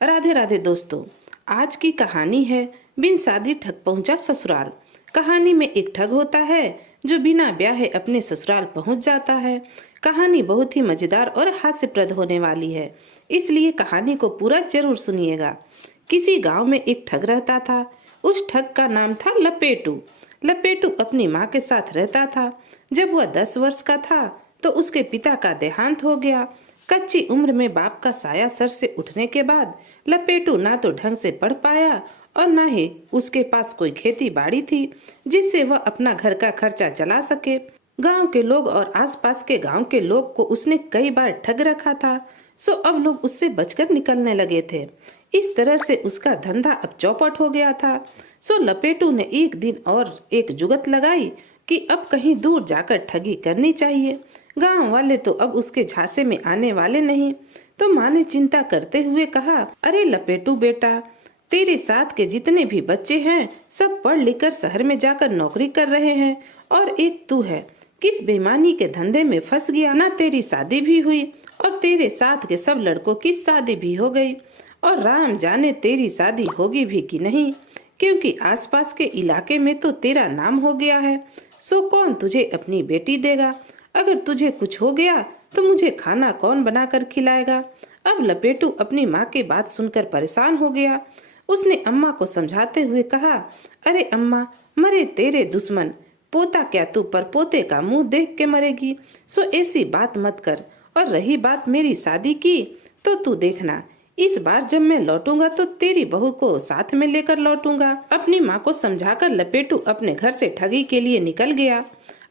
राधे राधे दोस्तों। आज की कहानी है बिन शादी ठग पहुंचा ससुराल। कहानी में एक ठग होता है जो बिना ब्याहे अपने ससुराल पहुंच जाता है। कहानी बहुत ही मजेदार और हास्यप्रद होने वाली है, इसलिए कहानी को पूरा जरूर सुनिएगा। किसी गांव में एक ठग रहता था। उस ठग का नाम था लपेटू। लपेटू अपनी माँ के साथ रहता था। जब वह 10 वर्ष का था तो उसके पिता का देहांत हो गया। कच्ची उम्र में बाप का साया सर से उठने के बाद लपेटू ना तो ढंग से पढ़ पाया और ना ही उसके पास कोई खेती बाड़ी थी जिससे वह अपना घर का खर्चा चला सके। गांव के लोग और आसपास के गांव के लोग को उसने कई बार ठग रखा था, सो अब लोग उससे बचकर निकलने लगे थे। इस तरह से उसका धंधा अब चौपट हो गया था। सो लपेटू ने एक दिन और एक जुगत लगाई कि अब कहीं दूर जाकर ठगी करनी चाहिए। गांव वाले तो अब उसके झांसे में आने वाले नहीं। तो माँ ने चिंता करते हुए कहा, अरे लपेटू बेटा, तेरे साथ के जितने भी बच्चे हैं सब पढ़ लिख कर शहर में जाकर नौकरी कर रहे हैं और एक तू है, किस बेईमानी के धंधे में फंस गया। ना तेरी शादी भी हुई और तेरे साथ के सब लड़कों की शादी भी हो गई और राम जाने तेरी शादी होगी भी कि नहीं, क्योंकि आसपास के इलाके में तो तेरा नाम हो गया है। सो कौन तुझे अपनी बेटी देगा? अगर तुझे कुछ हो गया तो मुझे खाना कौन बनाकर खिलाएगा? अब लपेटू अपनी माँ की बात सुनकर परेशान हो गया। उसने अम्मा को समझाते हुए कहा, अरे अम्मा, मरे तेरे दुश्मन, पोता क्या तू पर पोते का मुंह देख के मरेगी। सो ऐसी बात मत कर। और रही बात मेरी शादी की, तो तू देखना, इस बार जब मैं लौटूंगा तो तेरी बहू को साथ में लेकर लौटूंगा। अपनी माँ को समझाकर लपेटू अपने घर से ठगी के लिए निकल गया।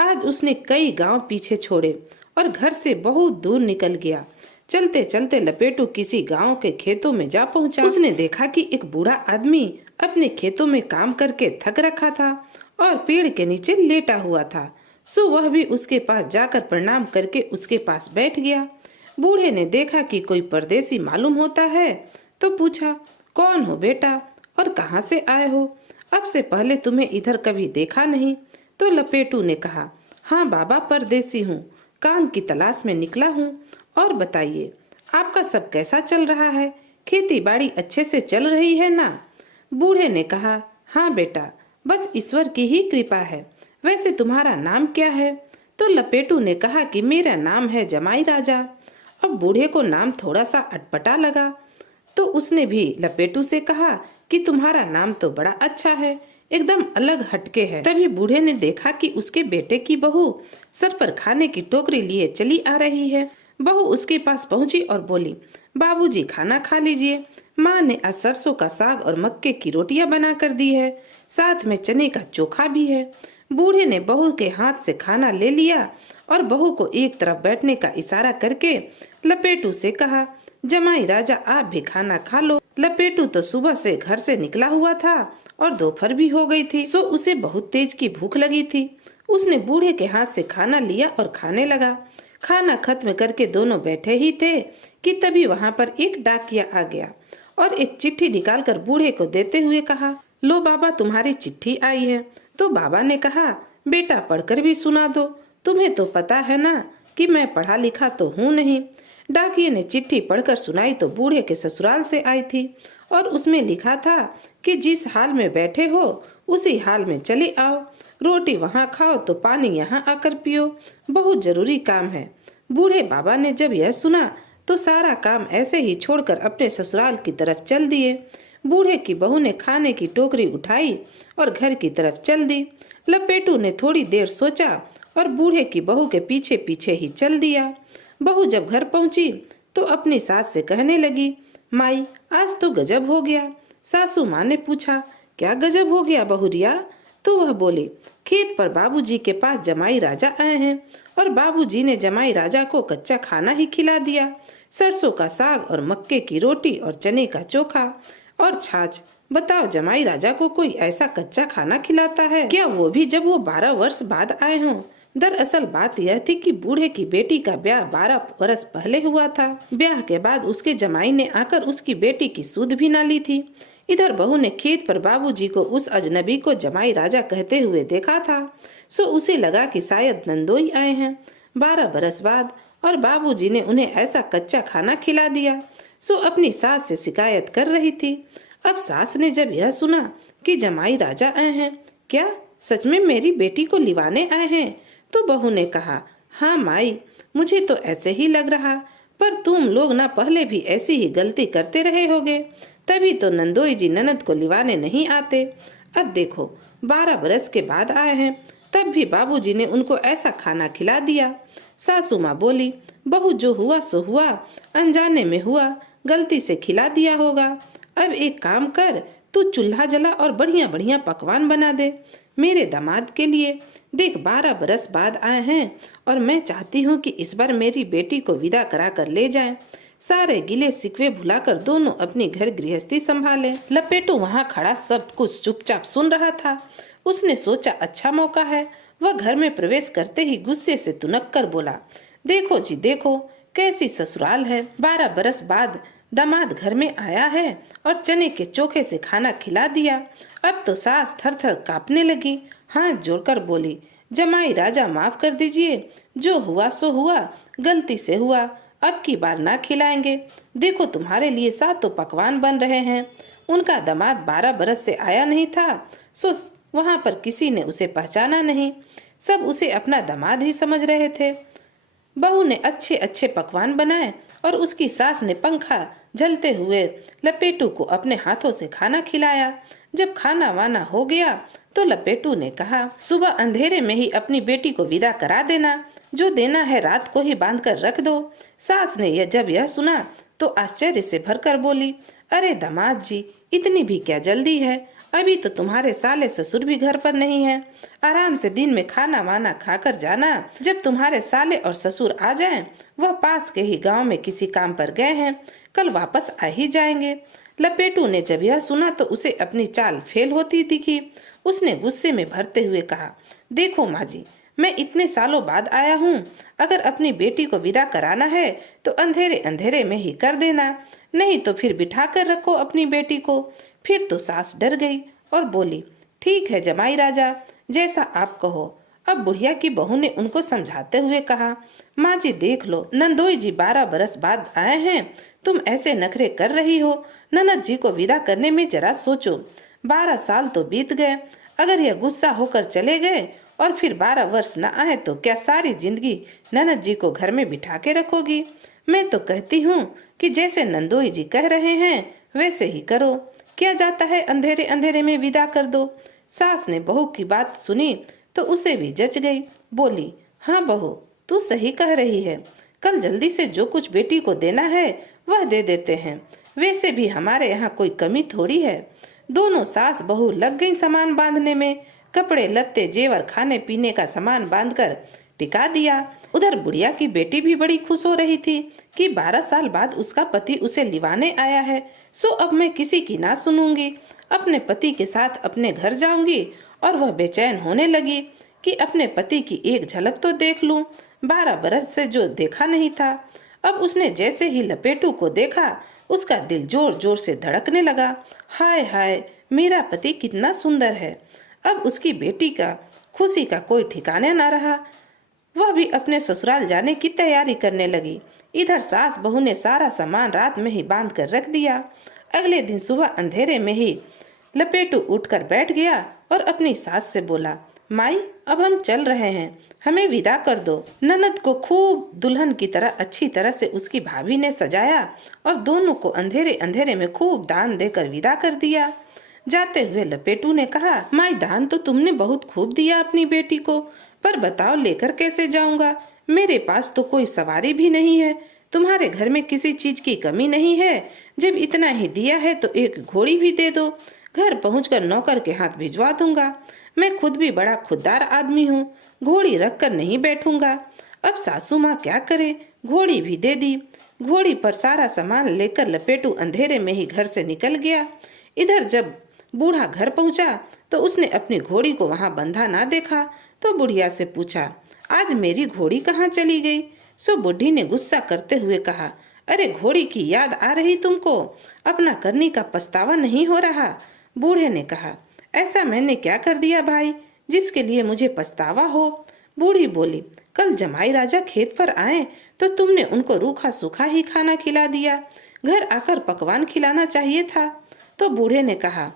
आज उसने कई गांव पीछे छोड़े और घर से बहुत दूर निकल गया। चलते चलते लपेटू किसी गांव के खेतों में जा पहुंचा। उसने देखा कि एक बूढ़ा आदमी अपने खेतों में काम करके थक रखा था और पेड़ के नीचे लेटा हुआ था। सो वह भी उसके पास जाकर प्रणाम करके उसके पास बैठ गया। बूढ़े ने देखा कि कोई परदेसी मालूम होता है तो पूछा, कौन हो बेटा और कहाँ से आए हो? अब से पहले तुम्हें इधर कभी देखा नहीं। तो लपेटू ने कहा, हाँ बाबा, परदेसी हूँ, काम की तलाश में निकला हूँ। और बताइए, आपका सब कैसा चल रहा है? खेती बाड़ी अच्छे से चल रही है ना? बूढ़े ने कहा, हाँ बेटा, बस ईश्वर की ही कृपा है। वैसे तुम्हारा नाम क्या है? तो लपेटू ने कहा कि मेरा नाम है जमाई राजा। अब बूढ़े को नाम थोड़ा सा अटपटा लगा, तो उसने भी लपेटू से कहा कि तुम्हारा नाम तो बड़ा अच्छा है, एकदम अलग हटके है। तभी बूढ़े ने देखा कि उसके बेटे की बहू सर पर खाने की टोकरी लिए चली आ रही है। बहू उसके पास पहुंची और बोली, बाबूजी खाना खा लीजिए, माँ ने आज सरसों का साग और मक्के की रोटियां बना कर दी है, साथ में चने का चोखा भी है। बूढ़े ने बहू के हाथ से खाना ले लिया और बहू को एक तरफ बैठने का इशारा करके लपेटू से कहा, जमाई राजा आप भी खाना खा लो। लपेटू तो सुबह से घर से निकला हुआ था और दोपहर भी हो गई थी, सो उसे बहुत तेज की भूख लगी थी। उसने बूढ़े के हाथ से खाना लिया और खाने लगा। खाना खत्म करके दोनों बैठे ही थे कि तभी वहां पर एक डाकिया आ गया और एक चिट्ठी निकालकर बूढ़े को देते हुए कहा, लो बाबा, तुम्हारी चिट्ठी आई है। तो बाबा ने कहा, बेटा पढ़कर भी सुना दो, तुम्हें तो पता है ना कि मैं पढ़ा लिखा तो हूँ नहीं। डाकिये ने चिट्ठी पढ़कर सुनाई तो बूढ़े के ससुराल से आई थी और उसमें लिखा था कि जिस हाल में बैठे हो उसी हाल में चले आओ, रोटी वहाँ खाओ तो पानी यहाँ आकर पियो, बहुत जरूरी काम है। बूढ़े बाबा ने जब यह सुना तो सारा काम ऐसे ही छोड़कर अपने ससुराल की तरफ चल दिए। बूढ़े की बहू ने खाने की टोकरी उठाई और घर की तरफ चल दी। लपेटू ने थोड़ी देर सोचा और बूढ़े की बहू के पीछे पीछे ही चल दिया। बहू जब घर पहुंची तो अपनी सास से कहने लगी, माई आज तो गजब हो गया। सासू माँ ने पूछा, क्या गजब हो गया बहुरिया? तो वह बोली, खेत पर बाबूजी के पास जमाई राजा आए हैं और बाबूजी ने जमाई राजा को कच्चा खाना ही खिला दिया, सरसों का साग और मक्के की रोटी और चने का चोखा और छाछ। बताओ, जमाई राजा को कोई ऐसा कच्चा खाना खिलाता है क्या, वो भी जब वो 12 वर्ष बाद आए हों? दरअसल बात यह थी कि बूढ़े की बेटी का ब्याह 12 वर्ष पहले हुआ था। ब्याह के बाद उसके जमाई ने आकर उसकी बेटी की सूद भी न ली थी। इधर बहू ने खेत पर बाबूजी को उस अजनबी को जमाई राजा कहते हुए देखा था, सो उसे लगा कि शायद नंदोई आए हैं 12 बरस बाद, और बाबूजी ने उन्हें ऐसा कच्चा खाना खिला दिया। सो अपनी सास से शिकायत कर रही थी। अब सास ने जब यह सुना कि जमाई राजा आए हैं, क्या सच में मेरी बेटी को लिवाने आए हैं, तो बहू ने कहा, हाँ माई, मुझे तो ऐसे ही लग रहा, पर तुम लोग ना पहले भी ऐसी ही गलती करते रहे होगे, तभी तो नंदोई जी ननद को लिवाने नहीं आते। अब देखो 12 बरस के बाद आए हैं, तब भी बाबूजी ने उनको ऐसा खाना खिला दिया। सासू माँ बोली, बहू जो हुआ सो हुआ, अनजाने में हुआ, गलती से खिला दिया होगा। अब एक काम कर, तू चूल्हा जला और बढ़िया बढ़िया पकवान बना दे मेरे दामाद के लिए। देख 12 बरस बाद आए हैं और मैं चाहती हूँ कि इस बार मेरी बेटी को विदा करा कर ले जाएं। सारे गिले सिकवे भुलाकर दोनों अपनी घर गृहस्थी संभाले। लपेटू वहाँ खड़ा सब कुछ चुपचाप सुन रहा था। उसने सोचा अच्छा मौका है। वह घर में प्रवेश करते ही गुस्से से तुनक कर बोला, देखो जी देखो, कैसी ससुराल है। 12 बरस बाद दामाद घर में आया है और चने के चोखे से खाना खिला दिया। अब तो सास थर थर कांपने लगी, हाथ जोड़कर बोली, जमाई राजा माफ कर दीजिए, जो हुआ सो हुआ, गलती से हुआ, अब की बार ना खिलाएंगे। देखो तुम्हारे लिए 7 पकवान बन रहे हैं। उनका दामाद 12 बरस से आया नहीं था, सो वहां पर किसी ने उसे पहचाना नहीं, सब उसे अपना दामाद ही समझ रहे थे। बहू ने अच्छे अच्छे पकवान बनाए और उसकी सास ने पंखा झलते हुए लपेटू को अपने हाथों से खाना खिलाया। जब खाना वाना हो गया तो लपेटू ने कहा, सुबह अंधेरे में ही अपनी बेटी को विदा करा देना, जो देना है रात को ही बांध कर रख दो। सास ने जब यह सुना तो आश्चर्य से भरकर बोली, अरे दामाद जी, इतनी भी क्या जल्दी है, अभी तो तुम्हारे साले ससुर भी घर पर नहीं है। आराम से दिन में खाना वाना खाकर जाना, जब तुम्हारे साले और ससुर आ जाएं, वह पास के ही गांव में किसी काम पर गए हैं, कल वापस आ ही जाएंगे। लपेटू ने जब यह सुना तो उसे अपनी चाल फेल होती दिखी। उसने गुस्से में भरते हुए कहा, देखो माँ जी, मैं इतने सालों बाद आया हूँ, अगर अपनी बेटी को विदा कराना है तो अंधेरे अंधेरे में ही कर देना, नहीं तो फिर बिठा कर रखो अपनी बेटी को। फिर तो सास डर गई और बोली, ठीक है जमाई राजा, जैसा आप कहो। अब बुढ़िया की बहू ने उनको समझाते हुए कहा, माँ जी देख लो, नंदोई जी 12 बरस बाद आए हैं, तुम ऐसे नखरे कर रही हो, ननद जी को विदा करने में जरा सोचो। 12 साल तो बीत गए, अगर यह गुस्सा होकर चले गए और फिर 12 वर्ष न आए तो क्या सारी जिंदगी ननद जी को घर में बिठा के रखोगी? मैं तो कहती हूँ कि जैसे नंदोई जी कह रहे हैं वैसे ही करो, क्या जाता है अंधेरे अंधेरे में विदा कर दो। सास ने बहू की बात सुनी तो उसे भी जच गई, बोली, हाँ बहू, तू सही कह रही है, कल जल्दी से जो कुछ बेटी को देना है वह दे देते हैं, वैसे भी हमारे यहाँ कोई कमी थोड़ी है। दोनों सास बहू लग गई सामान बांधने में, कपड़े लत्ते जेवर खाने पीने का सामान बांधकर टिका दिया। उधर बुढ़िया की बेटी भी बड़ी खुश हो रही थी कि 12 साल बाद उसका पति उसे लिवाने आया है, सो अब मैं किसी की ना सुनूंगी, अपने पति के साथ अपने घर जाऊंगी। और वह बेचैन होने लगी कि अपने पति की एक झलक तो देख लूं, 12 बरस से जो देखा नहीं था। अब उसने जैसे ही लपेटू को देखा, उसका दिल जोर जोर से धड़कने लगा। हाय हाय, मेरा पति कितना सुंदर है। अब उसकी बेटी का खुशी का कोई ठिकाना न रहा। वह भी अपने ससुराल जाने की तैयारी करने लगी। इधर सास बहू ने सारा सामान रात में ही बांध कर रख दिया। अगले दिन सुबह अंधेरे में ही लपेटू उठकर बैठ गया और अपनी सास से बोला, माई, अब हम चल रहे हैं, हमें विदा कर दो। ननद को खूब दुल्हन की तरह अच्छी तरह से उसकी भाभी ने सजाया और दोनों को अंधेरे अंधेरे में खूब दान देकर विदा कर दिया। जाते हुए लपेटू ने कहा, माई, दान तो तुमने बहुत खूब दिया अपनी बेटी को, पर बताओ लेकर कैसे जाऊंगा? मेरे पास तो कोई सवारी भी नहीं है। तुम्हारे घर में किसी चीज की कमी नहीं है? जब इतना ही दिया है तो एक घोड़ी भी दे दो, घर पहुंचकर नौकर के हाथ भिजवा दूंगा। मैं खुद भी बड़ा खुददार आदमी हूँ, घोड़ी रख कर नहीं बैठूंगा। अब सासू माँ क्या करे, घोड़ी भी दे दी। घोड़ी पर सारा सामान लेकर लपेटू अंधेरे में ही घर से निकल गया। इधर जब बूढ़ा घर पहुंचा तो उसने अपनी घोड़ी को वहां बंधा ना देखा तो बुढ़िया से पूछा, आज मेरी घोड़ी कहाँ चली गई? सो बुढ़ी ने गुस्सा करते हुए कहा, अरे घोड़ी की याद आ रही तुमको? अपना करने का पछतावा नहीं हो रहा? बूढ़े ने कहा, ऐसा मैंने क्या कर दिया भाई जिसके लिए मुझे पछतावा हो? बूढ़ी बोली, कल जमाई राजा खेत पर आए तो तुमने उनको रूखा सूखा ही खाना खिला दिया, घर आकर पकवान खिलाना चाहिए था। तो बूढ़े ने कहा,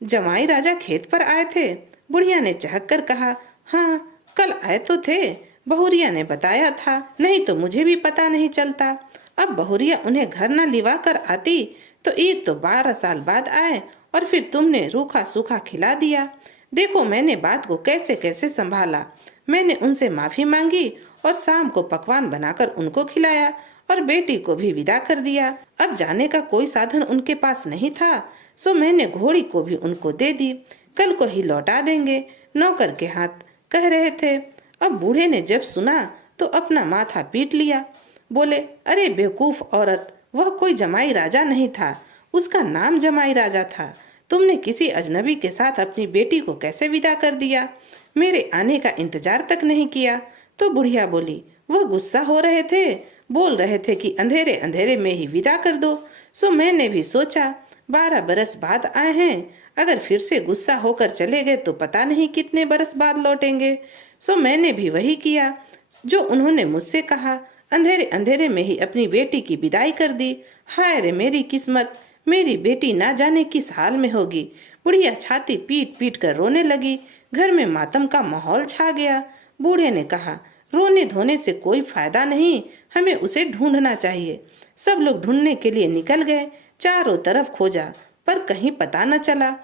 जमाई राजा खेत पर आए थे। बुढ़िया ने चहक कर कहा, हाँ कल आए तो थे, बहुरिया ने बताया था, नहीं तो मुझे भी पता नहीं चलता। अब बहुरिया उन्हें घर न लिवा कर आती तो एक तो 12 साल बाद आए और फिर तुमने रूखा सूखा खिला दिया। देखो मैंने बात को कैसे कैसे संभाला। मैंने उनसे माफी मांगी और शाम को पकवान बनाकर उनको खिलाया और बेटी को भी विदा कर दिया। अब जाने का कोई साधन उनके पास नहीं था, सो मैंने घोड़ी को भी उनको दे दी। कल को ही लौटा देंगे, नौकर के हाथ कह रहे थे। अब बूढ़े ने जब सुना तो अपना माथा पीट लिया। बोले, अरे बेवकूफ औरत, वह कोई जमाई राजा नहीं था, उसका नाम जमाई राजा था। तुमने किसी अजनबी के साथ अपनी बेटी को कैसे विदा कर दिया? मेरे आने का इंतजार तक नहीं किया। तो बुढ़िया बोली, वह गुस्सा हो रहे थे, बोल रहे थे कि अंधेरे अंधेरे में ही विदा कर दो। सो मैंने भी सोचा 12 बरस बाद आए हैं, अगर फिर से गुस्सा होकर चले गए तो पता नहीं कितने बरस बाद लौटेंगे। सो मैंने भी वही किया जो उन्होंने मुझसे कहा, अंधेरे अंधेरे में ही अपनी बेटी की विदाई कर दी। हाय रे मेरी किस्मत, मेरी बेटी ना जाने किस हाल में होगी। बुढ़िया छाती पीट पीट कर रोने लगी। घर में मातम का माहौल छा गया। बूढ़े ने कहा, रोने धोने से कोई फायदा नहीं, हमें उसे ढूंढना चाहिए। सब लोग ढूंढने के लिए निकल गए, चारों तरफ खोजा पर कहीं पता न चला।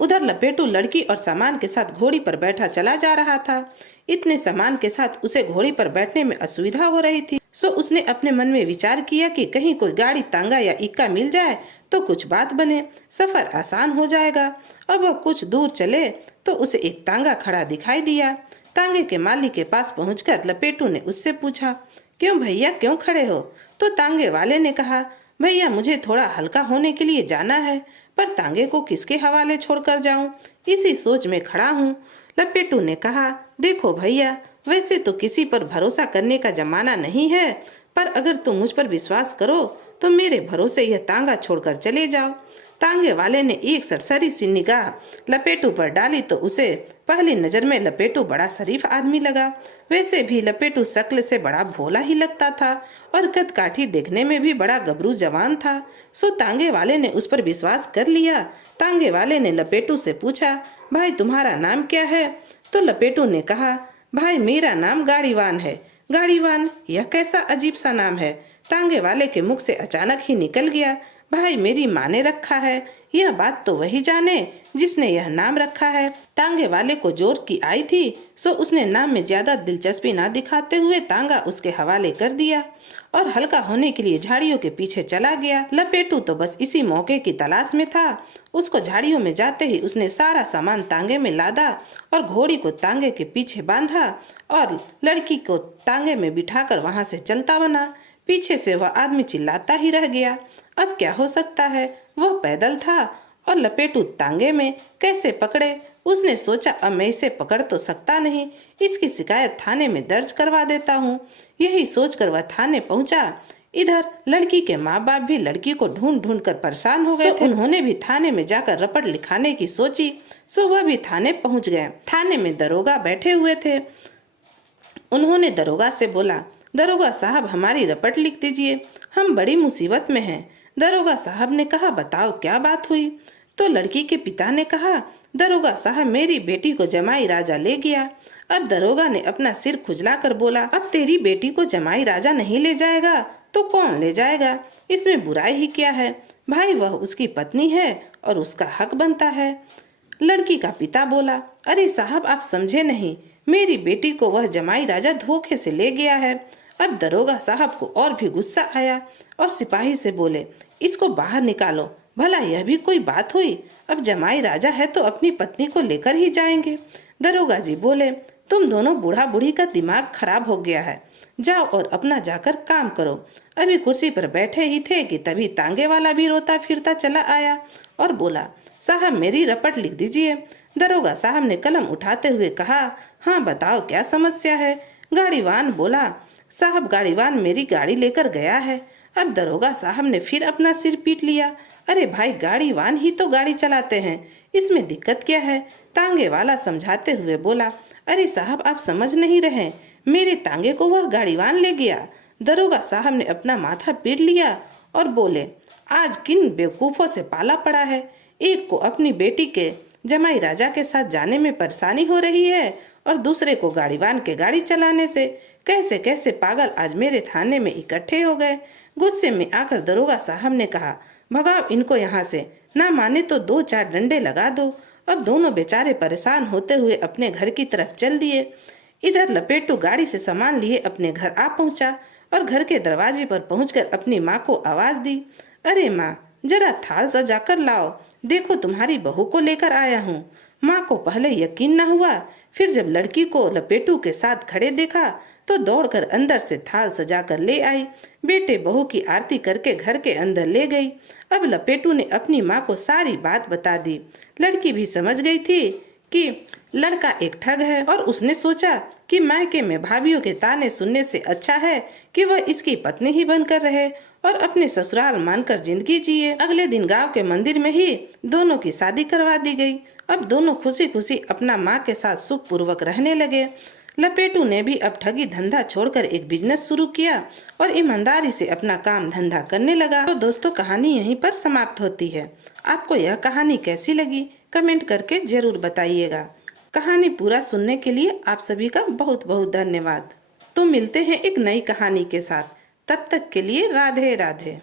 उधर लपेटू लड़की और सामान के साथ घोड़ी पर बैठा चला जा रहा था। इतने सामान के साथ उसे घोड़ी पर बैठने में असुविधा हो रही थी। सो उसने अपने मन में विचार किया कि कहीं कोई गाड़ी, तांगा या इक्का मिल जाए तो कुछ बात बने, सफर आसान हो जाएगा। अब वह कुछ दूर चले तो उसे एक तांगा खड़ा दिखाई दिया। तांगे के मालिक के पास पहुंचकर लपेटू ने उससे पूछा, क्यों भैया, क्यों खड़े हो? तो तांगे वाले ने कहा, भैया मुझे थोड़ा हल्का होने के लिए जाना है, पर तांगे को किसके हवाले छोड़कर जाऊं, इसी सोच में खड़ा हूं। लपेटू ने कहा, देखो भैया, वैसे तो किसी पर भरोसा करने का जमाना नहीं है, पर अगर तुम मुझ पर विश्वास करो तो मेरे भरोसे यह तांगा छोड़कर चले जाओ। तांगे वाले ने एक सरसरी सी निगाह लपेटू पर डाली तो उसे पहली नजर में लपेटू बड़ा शरीफ आदमी लगा। वैसे भी लपेटू शक्ल से बड़ा भोला ही लगता था और कद काठी देखने में भी बड़ा गबरू जवान था। सो तांगे वाले ने उस पर विश्वास कर लिया। तांगे वाले ने लपेटू से पूछा, भाई तुम्हारा नाम क्या है? तो लपेटू ने कहा, भाई मेरा नाम गाड़ीवान है। गाड़ीवान, यह कैसा अजीब सा नाम है? तांगे वाले के मुख से अचानक ही निकल गया, भाई मेरी माँ ने रखा है। यह बात तो वही जाने जिसने यह नाम रखा है। तांगे वाले को जोर की आई थी, सो उसने नाम में ज्यादा दिलचस्पी ना दिखाते हुए तांगा उसके हवाले कर दिया और हल्का होने के लिए झाड़ियों के पीछे चला गया। लपेटू तो बस इसी मौके की तलाश में था। उसको झाड़ियों में जाते ही उसने सारा सामान तांगे में लादा और घोड़ी को तांगे के पीछे बांधा और लड़की को तांगे में बिठाकर वहां से चलता बना। पीछे से वह आदमी चिल्लाता ही रह गया। अब क्या हो सकता है, वह पैदल था और लपेटू तांगे में, कैसे पकड़े? उसने सोचा, अब मैं इसे पकड़ तो सकता नहीं, इसकी शिकायत थाने में दर्ज करवा देता हूँ। यही सोचकर वह थाने पहुंचा। इधर लड़की के माँ बाप भी लड़की को ढूंढ ढूंढ कर परेशान हो गए थे। उन्होंने भी थाने में जाकर रपट लिखाने की सोची। सो वह भी थाने पहुंच गए। थाने में दरोगा बैठे हुए थे। उन्होंने दरोगा से बोला, दरोगा साहब हमारी रपट लिख दीजिए, हम बड़ी मुसीबत में हैं। दरोगा साहब ने कहा, बताओ क्या बात हुई? तो लड़की के पिता ने कहा, दरोगा साहब मेरी बेटी को जमाई राजा ले गया। अब दरोगा ने अपना सिर खुजलाकर बोला, अब तेरी बेटी को जमाई राजा नहीं ले जाएगा तो कौन ले जाएगा? इसमें बुराई ही क्या है भाई, वह उसकी पत्नी है और उसका हक बनता है। लड़की का पिता बोला, अरे साहब आप समझे नहीं, मेरी बेटी को वह जमाई राजा धोखे से ले गया है। अब दरोगा साहब को और भी गुस्सा आया और सिपाही से बोले, इसको बाहर निकालो, भला यह भी कोई बात हुई? अब जमाई राजा है तो अपनी पत्नी को लेकर ही जाएंगे। दरोगा जी बोले, तुम दोनों बूढ़ा बूढ़ी का दिमाग खराब हो गया है, जाओ और अपना जाकर काम करो। अभी कुर्सी पर बैठे ही थे कि तभी तांगे वाला भी रोता फिरता चला आया और बोला, साहब मेरी रपट लिख दीजिए। दरोगा साहब ने कलम उठाते हुए कहा, हाँ बताओ क्या समस्या है? गाड़ीवान बोला, साहब गाड़ीवान मेरी गाड़ी लेकर गया है। अब दरोगा साहब ने फिर अपना सिर पीट लिया, अरे भाई गाड़ीवान ही तो गाड़ी चलाते हैं, इसमें दिक्कत क्या है? तांगे वाला समझाते हुए बोला, अरे साहब आप समझ नहीं रहे, मेरे तांगे को वह गाड़ीवान ले गया। दरोगा साहब ने अपना माथा पीट लिया और बोले, आज किन बेवकूफों से पाला पड़ा है। एक को अपनी बेटी के जमाई राजा के साथ जाने में परेशानी हो रही है और दूसरे को गाड़ीवान के गाड़ी चलाने से। कैसे कैसे पागल आज मेरे थाने में इकट्ठे हो गए। गुस्से में आकर दरोगा साहब ने कहा, भगाओ इनको यहाँ से, ना माने तो 2-4 डंडे लगा दो। अब दोनों बेचारे परेशान होते हुए अपने घर की तरफ चल दिए। इधर लपेटू गाड़ी से सामान लिए अपने घर आ पहुंचा और घर के दरवाजे पर पहुंचकर अपनी माँ को आवाज दी, अरे माँ, जरा थाल सजा कर लाओ, देखो तुम्हारी बहू को लेकर आया हूँ। माँ को पहले यकीन न हुआ, फिर जब लड़की को लपेटू के साथ खड़े देखा तो दौड़कर अंदर से थाल सजा कर ले आई। बेटे बहू की आरती करके घर के अंदर ले गई। अब लपेटू ने अपनी माँ को सारी बात बता दी। लड़की भी समझ गई थी कि लड़का एक ठग है और उसने सोचा कि मायके में भाभीियों के ताने सुनने से अच्छा है कि वह इसकी पत्नी ही बनकर रहे और अपने ससुराल मानकर जिंदगी जिए। अगले दिन गांव के मंदिर में ही दोनों की शादी करवा दी गई। अब दोनों खुशी खुशी अपना माँ के साथ सुख पूर्वक रहने लगे। लपेटू ने भी अब ठगी धंधा छोड़कर एक बिजनेस शुरू किया और ईमानदारी से अपना काम धंधा करने लगा। तो दोस्तों, कहानी यहीं पर समाप्त होती है। आपको यह कहानी कैसी लगी कमेंट करके जरूर बताइएगा। कहानी पूरा सुनने के लिए आप सभी का बहुत बहुत धन्यवाद। तो मिलते हैं एक नई कहानी के साथ। तब तक के लिए राधे राधे।